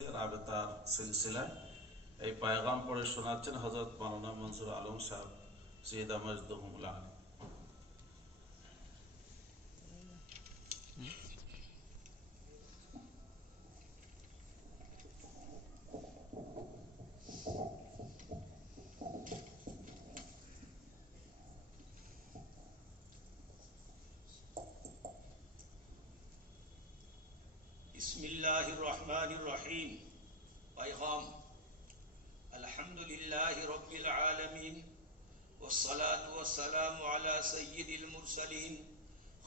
রাবেতার সিলসিলায় এই পায়গাম পড়ে শোনাচ্ছেন হযরত মাওলানা মনসুর আলম সাহেব সৈয়দ মজদুহুল্লাহ। बिस्मिल्लाहिर्रहमानिर्रहीम। पैगाम। अल्हम्दुलिल्लाहि रब्बिल आलमीन वस्सलातु वस्सलामु अला सय्यिदिल मुरसलीन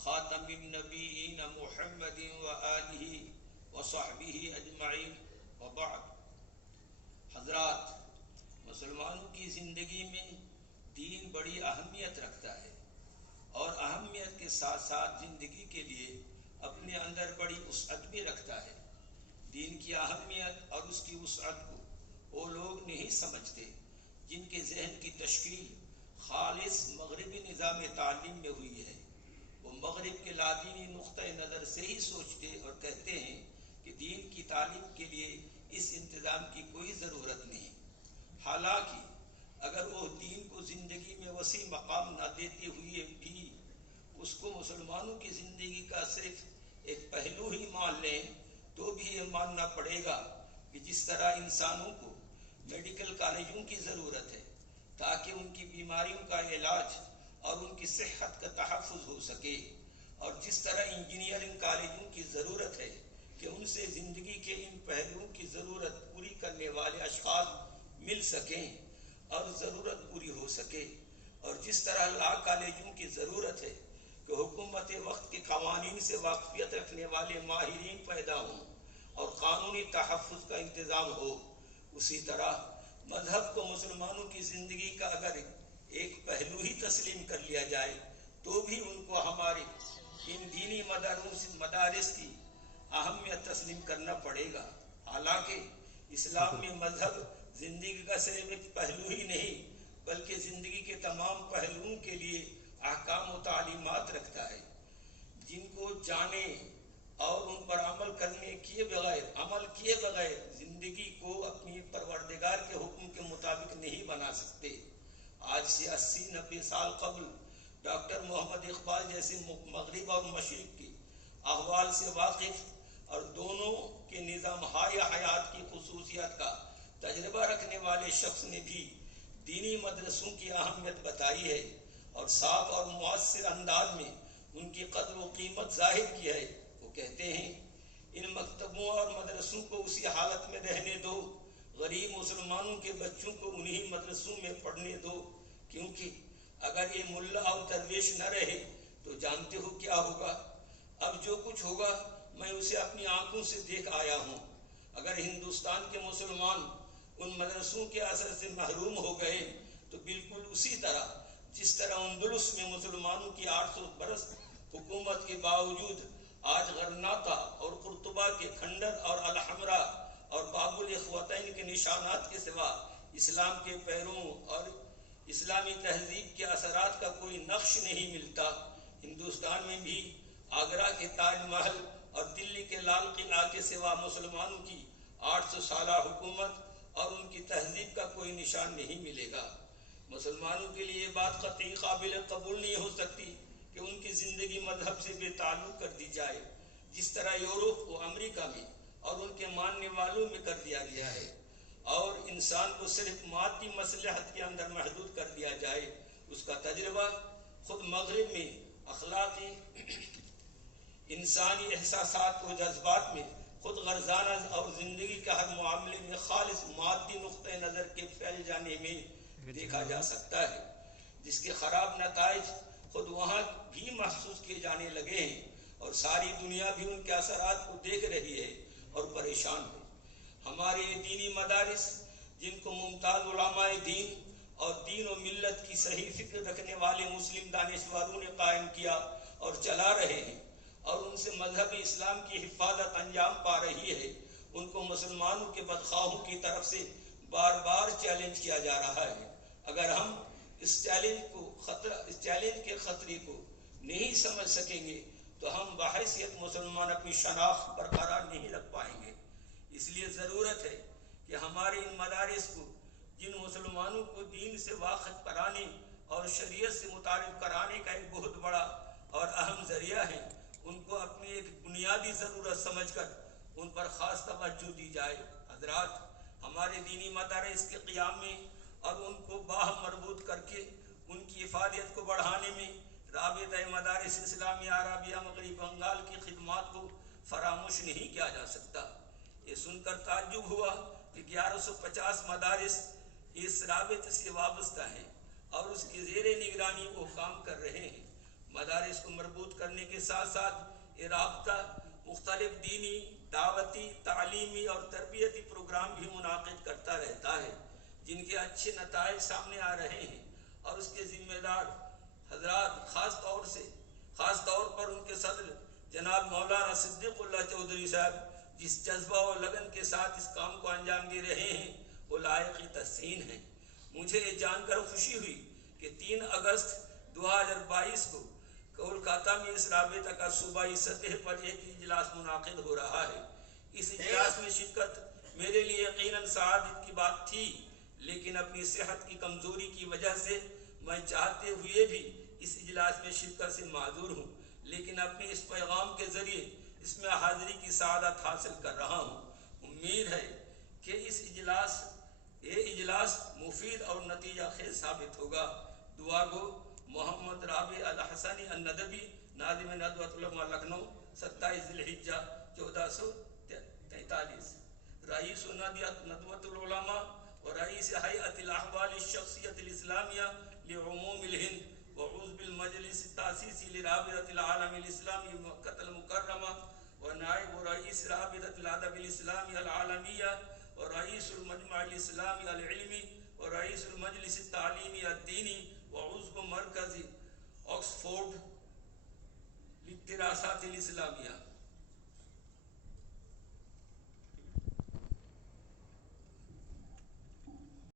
खातमिन नबिय्यीन मुहम्मदिन व आलिहि व सहबिहि अजमईन व बाद। हजरात, मुसलमानों की ज़िंदगी में दीन बड़ी अहमियत रखता है और अहमियत के साथ साथ ज़िंदगी के लिए अपने अंदर बड़ी वसअत भी रखता है। दीन की अहमियत और उसकी वसअत को वो लोग नहीं समझते जिनके जहन की तशकील खालिस मगरबी निज़ाम तालीम में हुई है। वो मगरब के लादीनी नुक्ता नज़र से ही सोचते और कहते हैं कि दीन की तालीम के लिए इस इंतज़ाम की कोई ज़रूरत नहीं। हालांकि अगर वो दीन को ज़िंदगी में वसी मकाम न देते हुए भी उसको मुसलमानों की ज़िंदगी का सिर्फ एक पहलू ही मान लें तो भी ये मानना पड़ेगा कि जिस तरह इंसानों को मेडिकल कॉलेजों की ज़रूरत है ताकि उनकी बीमारियों का इलाज और उनकी सेहत का तहफ़्फ़ुज़ हो सके, और जिस तरह इंजीनियरिंग कॉलेजों की ज़रूरत है कि उनसे ज़िंदगी के इन पहलुओं की ज़रूरत पूरी करने वाले अशख़ास मिल सकें और ज़रूरत पूरी हो सके, और जिस तरह लॉ कॉलेजों की ज़रूरत है कि हुकूमत वक्त के कवानीन से वाकफियत रखने वाले माहिरीन पैदा हों और क़ानूनी तहफ़्फ़ुज़ का इंतज़ाम हो, उसी तरह मज़हब को मुसलमानों की ज़िंदगी का अगर एक पहलू ही तस्लीम कर लिया जाए तो भी उनको हमारे इन दीनी मदारिस की अहमियत तस्लीम करना पड़ेगा। हालांकि इस्लाम में मज़हब ज़िंदगी का सिर्फ एक पहलू ही नहीं बल्कि ज़िंदगी के तमाम पहलुओं के लिए अहकाम व तालीमात रखता है, जिनको जाने और उन पर अमल किए बगैर ज़िंदगी को अपनी परवरदिगार के हुक्म के मुताबिक नहीं बना सकते। आज से 80-90 साल कबल डॉक्टर मोहम्मद इकबाल जैसे मगरिब और मशरिक़ के अहवाल से वाकिफ़ और दोनों के निज़ाम हाय हयात की खुसूसियत का तजर्बा रखने वाले शख्स ने भी दीनी मदरसों की अहमियत बताई है और साफ और मुअस्सिर अंदाज में उनकी कद्र व कीमत ज़ाहिर की है। वो कहते हैं, इन मकतबों और मदरसों को उसी हालत में रहने दो, गरीब मुसलमानों के बच्चों को उन्हीं मदरसों में पढ़ने दो, क्योंकि अगर ये मुल्ला और दरवेश न रहे तो जानते हो क्या होगा। अब जो कुछ होगा मैं उसे अपनी आंखों से देख आया हूँ। अगर हिंदुस्तान के मुसलमान उन मदरसों के असर से महरूम हो गए तो बिल्कुल उसी तरह जिस तरह अंदलुस में मुसलमानों की 800 बरस हुकूमत के बावजूद आज गरनाता और कुर्तुबा के खंडर और अलहमरा और बाबुल इख्वतैन के निशानात के सिवा इस्लाम के पैरों और इस्लामी तहजीब के असरात का कोई नक्श नहीं मिलता, हिंदुस्तान में भी आगरा के ताजमहल और दिल्ली के लाल किला के सिवा मुसलमानों की 800 साला हुकूमत और उनकी तहजीब का कोई निशान नहीं मिलेगा। मुसलमानों के लिए ये बात कतई काबिल कबूल नहीं हो सकती कि उनकी ज़िंदगी मजहब से बेताल्लुक़ कर दी जाए, जिस तरह यूरोप व अमेरिका में और उनके मानने वालों में कर दिया गया है, और इंसान को सिर्फ मादी मसलहत के अंदर महदूद कर दिया जाए। उसका तजर्बा खुद मगरिब में अखलाकी इंसानी एहसासात व जज्बात में खुद गर्जाना और ज़िंदगी के हर मामले में खालिस मादी नुक्ते नज़र के फैल जाने में देखा जा सकता है, जिसके ख़राब नताइज खुद वहाँ भी महसूस किए जाने लगे हैं और सारी दुनिया भी उनके असरात को देख रही है और परेशान है। हमारे दीनी मदारिस जिनको मुमताज़ उलमाए दीन और दीन व मिल्लत की सही फिक्र रखने वाले मुस्लिम दानिशवारों ने कायम किया और चला रहे हैं और उनसे मजहब इस्लाम की हिफाजत अंजाम पा रही है, उनको मुसलमानों के बदखाहों की तरफ से बार बार चैलेंज किया जा रहा है। अगर हम इस चैलेंज के खतरे को नहीं समझ सकेंगे तो हम बहैसियत मुसलमान अपनी शनाख्त बरकरार नहीं रख पाएंगे। اس لیے ضرورت ہے کہ ہمارے ان مدارس کو، جن مسلمانوں کو دین سے واقف کرانے اور شریعت سے متعارف کرانے کا ایک بہت بڑا اور اہم ذریعہ ہے، ان کو اپنی ایک بنیادی ضرورت سمجھ کر ان پر خاص توجہ دی جائے۔ حضرات، ہمارے دینی مدارس کے قیام میں اور ان کو باہم مربوط کر کے ان کی افادیت کو بڑھانے میں رابطہ مدارس اسلامیہ عربیہ مغربی بنگال کی خدمات کو فراموش نہیں کیا جا سکتا۔ یہ سن کر تعجب ہوا کہ 1150 مدارس اس رابطے سے وابستہ ہیں اور اس کی زیر نگرانی وہ کام کر رہے ہیں۔ مدارس کو مربوط کرنے کے ساتھ ساتھ یہ رابطہ مختلف دینی، دعوتی، تعلیمی اور تربیتی پروگرام بھی منعقد کرتا رہتا ہے، جن کے اچھے نتائج سامنے آ رہے ہیں، اور اس کے ذمہ دار حضرات خاص طور پر ان کے صدر جناب مولانا صدیق اللہ چودھری صاحب جس جذبہ و لگن کے ساتھ اس کام کو انجام دے رہے ہیں، وہ لائق تحسین ہیں۔ مجھے یہ جان کر خوشی ہوئی کہ 3 اگست 2022 کو کولکاتہ میں اس رابطہ کا صوبائی سطح پر ایک اجلاس منعقد ہو رہا ہے۔ اس اجلاس میں شرکت میرے لیے یقیناً سعادت کی بات تھی، لیکن اپنی صحت کی کمزوری کی وجہ سے میں چاہتے ہوئے بھی اس اجلاس میں شرکت سے معذور ہوں، لیکن اپنے اس پیغام کے ذریعے اس میں حاضری کی سعادت حاصل کر رہا ہوں۔ امید ہے کہ یہ اجلاس مفید اور نتیجہ خیز ثابت ہوگا۔ دعا گو محمد رابع الحسنی الندوی، ناظم ندوۃ العلماء لکھنؤ، 27 ذی الحجہ 1443، رئیس ندوۃ العلماء ورئیس ہیئت الاحوال الشخصیۃ الاسلامیہ لعموم الہند وعضو بالمجلس التاسیسی لرابطۃ العالم الاسلامی مکہ المکرمہ، ونائب رئیس رابطۃ الادب الاسلامی العالمیہ، ورئیس المجمع الاسلامی العلمی، ورئیس المجلس التعلیمی الدینی، وعضو مرکز آکسفورڈ للدراسات الاسلامیہ۔